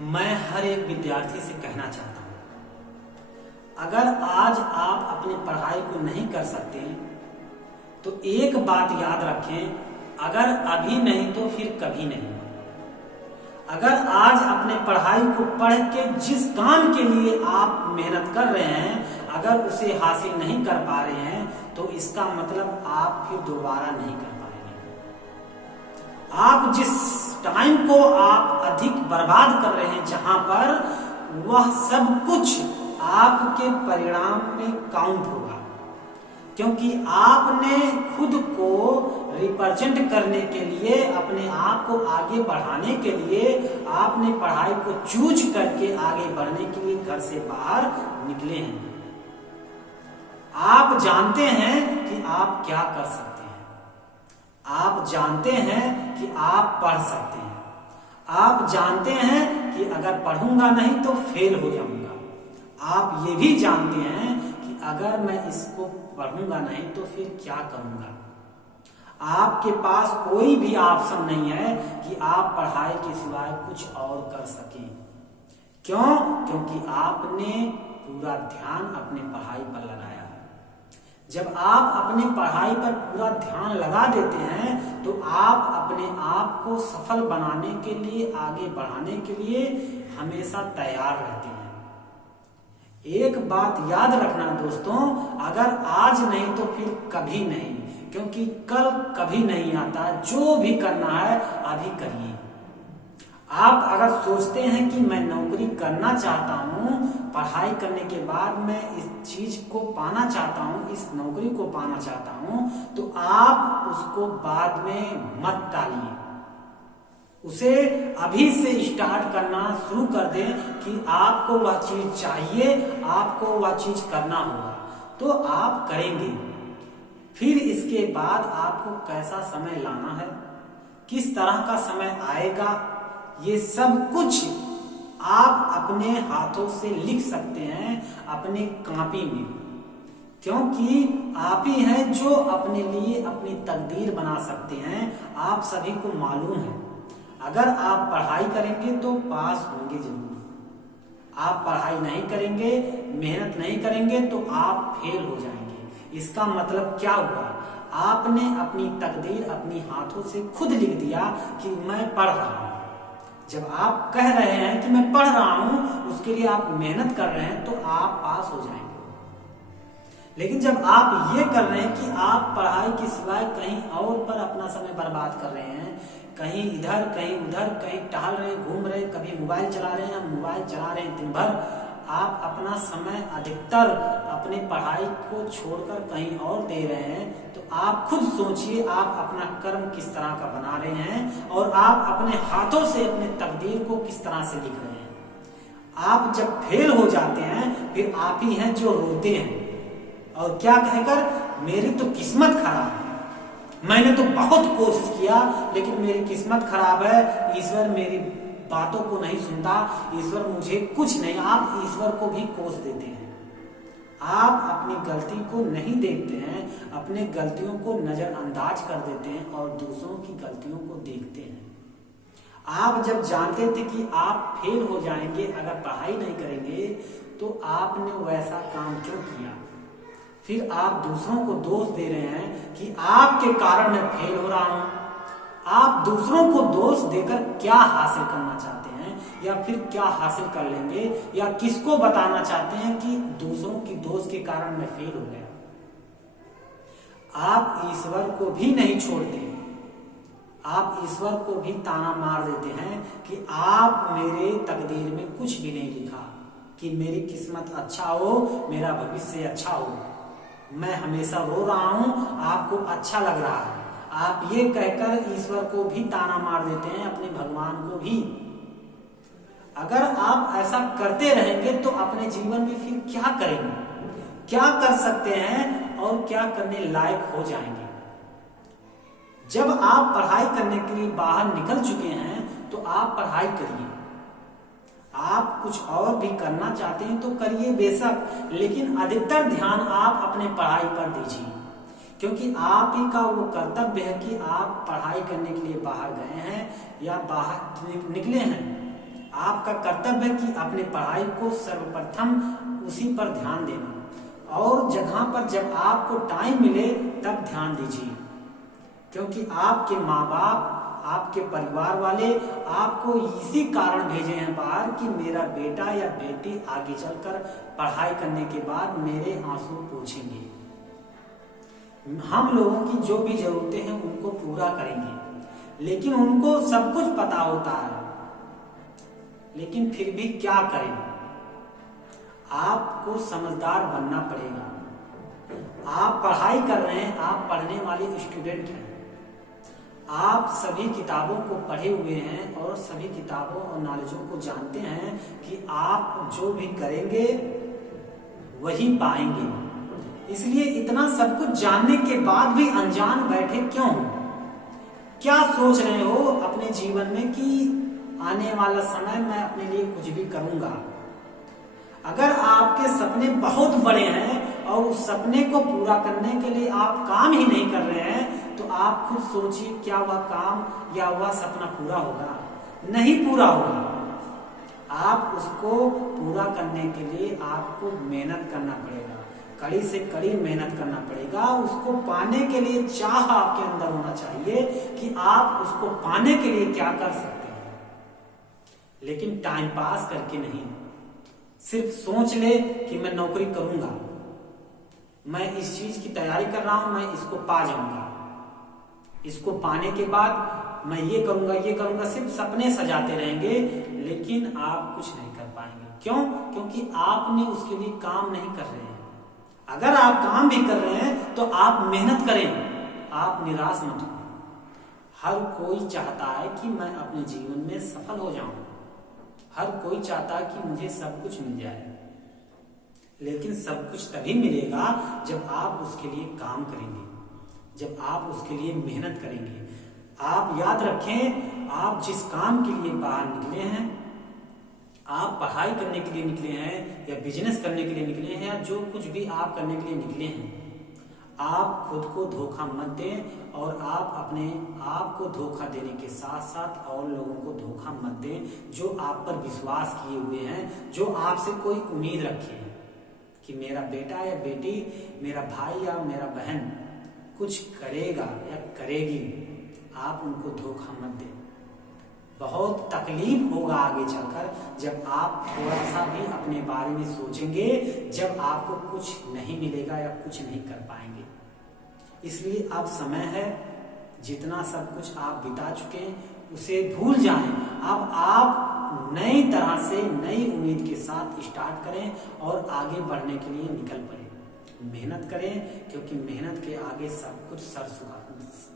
मैं हर एक विद्यार्थी से कहना चाहता हूँ, अगर आज आप अपनी पढ़ाई को नहीं कर सकते तो एक बात याद रखें, अगर अभी नहीं तो फिर कभी नहीं। अगर आज अपने पढ़ाई को पढ़ के जिस काम के लिए आप मेहनत कर रहे हैं, अगर उसे हासिल नहीं कर पा रहे हैं तो इसका मतलब आप फिर दोबारा नहीं कर पाएंगे। आप जिस टाइम को आप अधिक बर्बाद कर रहे हैं, जहां पर वह सब कुछ आपके परिणाम में काउंट होगा, क्योंकि आपने खुद को रिप्रेजेंट करने के लिए, अपने आप को आगे बढ़ाने के लिए, आपने पढ़ाई को चूज करके आगे बढ़ने के लिए घर से बाहर निकले हैं। आप जानते हैं कि आप क्या कर सकते हैं, आप जानते हैं कि आप पढ़ सकते हैं, आप जानते हैं कि अगर पढ़ूंगा नहीं तो फेल हो जाऊंगा। आप ये भी जानते हैं कि अगर मैं इसको पढ़ूंगा नहीं तो फिर क्या करूंगा। आपके पास कोई भी ऑप्शन नहीं है कि आप पढ़ाई के सिवाय कुछ और कर सकें। क्यों? क्योंकि आपने पूरा ध्यान अपने पढ़ाई पर लगाया है। जब आप अपने पढ़ाई पर पूरा ध्यान लगा देते हैं तो आप अपने आप को सफल बनाने के लिए, आगे बढ़ाने के लिए हमेशा तैयार रहते हैं। एक बात याद रखना दोस्तों, अगर आज नहीं तो फिर कभी नहीं, क्योंकि कल कभी नहीं आता। जो भी करना है अभी करिए। आप अगर सोचते हैं कि मैं नौकरी करना चाहता हूं, पढ़ाई करने के बाद मैं इस चीज को पाना चाहता हूं, इस नौकरी को पाना चाहता हूं, तो आप उसको बाद में मत टालिए। उसे अभी से स्टार्ट करना शुरू कर दें कि आपको वह चीज चाहिए, आपको वह चीज करना होगा, तो आप करेंगे। फिर इसके बाद आपको कैसा समय लाना है, किस तरह का समय आएगा, ये सब कुछ आप अपने हाथों से लिख सकते हैं अपने कॉपी में, क्योंकि आप ही हैं जो अपने लिए अपनी तकदीर बना सकते हैं। आप सभी को मालूम है, अगर आप पढ़ाई करेंगे तो पास होंगे जरूर। आप पढ़ाई नहीं करेंगे, मेहनत नहीं करेंगे तो आप फेल हो जाएंगे। इसका मतलब क्या हुआ? आपने अपनी तकदीर अपनी हाथों से खुद लिख दिया कि मैं पढ़ रहा हूं। जब आप कह रहे हैं कि मैं पढ़ रहा हूं, उसके लिए आप मेहनत कर रहे हैं, तो आप पास हो जाएंगे। लेकिन जब आप ये कर रहे हैं कि आप पढ़ाई के सिवाय कहीं और पर अपना समय बर्बाद कर रहे हैं, कहीं इधर कहीं उधर, कहीं टहल रहे, घूम रहे, कभी मोबाइल चला रहे हैं, मोबाइल चला रहे हैं दिन भर, आप अपना समय अधिकतर अपने पढ़ाई को छोड़कर कहीं और दे रहे हैं, तो आप खुद सोचिए आप अपना कर्म किस तरह का बना रहे हैं और आप अपने हाथों से अपने तकदीर को किस तरह से लिख रहे हैं। आप जब फेल हो जाते हैं फिर आप ही हैं जो रोते हैं और क्या कहकर, मेरी तो किस्मत खराब है, मैंने तो बहुत कोशिश किया लेकिन मेरी किस्मत खराब है, ईश्वर मेरी बातों को नहीं सुनता, ईश्वर मुझे कुछ नहीं। आप ईश्वर को भी कोस देते हैं। आप अपनी गलती को नहीं देखते हैं, अपने गलतियों को नजरअंदाज कर देते हैं और दूसरों की गलतियों को देखते हैं। आप जब जानते थे कि आप फेल हो जाएंगे अगर पढ़ाई नहीं करेंगे, तो आपने वैसा काम क्यों किया? फिर आप दूसरों को दोष दे रहे हैं कि आपके कारण मैं फेल हो रहा हूं। आप दूसरों को दोष देकर क्या हासिल करना चाहते हैं, या फिर क्या हासिल कर लेंगे, या किसको बताना चाहते हैं कि दूसरों की दोष के कारण मैं फेल हो गया? आप ईश्वर को भी नहीं छोड़ते, आप ईश्वर को भी ताना मार देते हैं कि आप मेरे तकदीर में कुछ भी नहीं लिखा कि मेरी किस्मत अच्छा हो, मेरा भविष्य अच्छा हो। मैं हमेशा रो रहा हूं, आपको अच्छा लग रहा है। आप ये कहकर ईश्वर को भी ताना मार देते हैं, अपने भगवान को भी। अगर आप ऐसा करते रहेंगे तो अपने जीवन में फिर क्या करेंगे, क्या कर सकते हैं और क्या करने लायक हो जाएंगे? जब आप पढ़ाई करने के लिए बाहर निकल चुके हैं तो आप पढ़ाई करिए। आप कुछ और भी करना चाहते हैं तो करिए बेशक, लेकिन अधिकतर ध्यान आप अपने पढ़ाई पर दीजिए, क्योंकि आप ही का वो कर्तव्य है कि आप पढ़ाई करने के लिए बाहर गए हैं या बाहर निकले हैं। आपका कर्तव्य है कि अपने पढ़ाई को सर्वप्रथम उसी पर ध्यान देना, और जगह पर जब आपको टाइम मिले तब ध्यान दीजिए, क्योंकि आपके माँ बाप, आपके परिवार वाले आपको इसी कारण भेजे हैं बाहर कि मेरा बेटा या बेटी आगे चलकर पढ़ाई करने के बाद मेरे आंसू पोंछेंगे। हम लोगों की जो भी जरूरतें हैं उनको पूरा करेंगे, लेकिन उनको सब कुछ पता होता है, लेकिन फिर भी क्या करें? आपको समझदार बनना पड़ेगा। आप पढ़ाई कर रहे हैं, आप पढ़ने वाले स्टूडेंट हैं, आप सभी किताबों को पढ़े हुए हैं और सभी किताबों और नॉलेजों को जानते हैं कि आप जो भी करेंगे वही पाएंगे। इसलिए इतना सब कुछ जानने के बाद भी अनजान बैठे क्यों हो? क्या सोच रहे हो अपने जीवन में कि आने वाला समय मैं अपने लिए कुछ भी करूंगा? अगर आपके सपने बहुत बड़े हैं और उस सपने को पूरा करने के लिए आप काम ही नहीं कर रहे हैं, तो आप खुद सोचिए क्या वह काम या वह सपना पूरा होगा? नहीं पूरा होगा। आप उसको पूरा करने के लिए आपको मेहनत करना पड़ेगा, कड़ी से कड़ी मेहनत करना पड़ेगा। उसको पाने के लिए चाह आपके अंदर होना चाहिए कि आप उसको पाने के लिए क्या कर सकते हैं, लेकिन टाइम पास करके नहीं। सिर्फ सोच ले कि मैं नौकरी करूंगा, मैं इस चीज की तैयारी कर रहा हूं, मैं इसको पा जाऊंगा, इसको पाने के बाद मैं ये करूंगा, सिर्फ सपने सजाते रहेंगे, लेकिन आप कुछ नहीं कर पाएंगे। क्यों? क्योंकि आपने उसके लिए काम नहीं कर रहे हैं। अगर आप काम भी कर रहे हैं तो आप मेहनत करें, आप निराश मत हो। हर कोई चाहता है कि मैं अपने जीवन में सफल हो जाऊं, हर कोई चाहता है कि मुझे सब कुछ मिल जाए, लेकिन सब कुछ तभी मिलेगा जब आप उसके लिए काम करेंगे, जब आप उसके लिए मेहनत करेंगे। आप याद रखें, आप जिस काम के लिए बाहर निकले हैं, आप पढ़ाई करने के लिए निकले हैं या बिजनेस करने के लिए निकले हैं या जो कुछ भी आप करने के लिए निकले हैं, आप खुद को धोखा मत दें, और आप अपने आप को धोखा देने के साथ साथ और लोगों को धोखा मत दें जो आप पर विश्वास किए हुए हैं, जो आपसे कोई उम्मीद रखे हैं कि मेरा बेटा या बेटी, मेरा भाई या मेरा बहन कुछ करेगा या करेगी। आप उनको धोखा मत दें। बहुत तकलीफ होगा आगे चलकर जब आप थोड़ा सा भी अपने बारे में सोचेंगे, जब आपको कुछ नहीं मिलेगा या कुछ नहीं कर पाएंगे। इसलिए अब समय है, जितना सब कुछ आप बिता चुके हैं उसे भूल जाएं। अब आप नई तरह से नई उम्मीद के साथ स्टार्ट करें और आगे बढ़ने के लिए निकल पड़े। मेहनत करें, क्योंकि मेहनत के आगे सब कुछ सर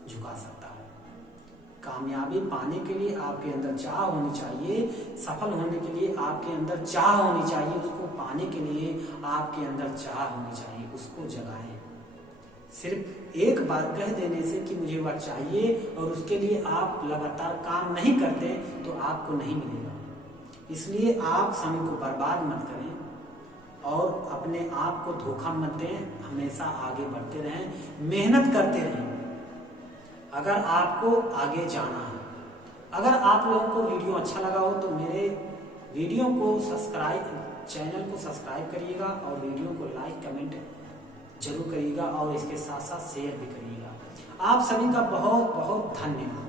झुका सकता है। कामयाबी पाने के लिए आपके अंदर चाह होनी चाहिए, सफल होने के लिए आपके अंदर चाह होनी चाहिए, उसको पाने के लिए आपके अंदर चाह होनी चाहिए। उसको जगाएं। सिर्फ एक बार कह देने से कि मुझे वह चाहिए और उसके लिए आप लगातार काम नहीं करते तो आपको नहीं मिलेगा। इसलिए आप समय को बर्बाद मत करें और अपने आप को धोखा मत दें। हमेशा आगे बढ़ते रहें, मेहनत करते रहें। अगर आपको आगे जाना है, अगर आप लोगों को वीडियो अच्छा लगा हो तो मेरे वीडियो को चैनल को सब्सक्राइब करिएगा और वीडियो को लाइक कमेंट जरूर करिएगा और इसके साथ साथ शेयर भी करिएगा। आप सभी का बहुत बहुत धन्यवाद।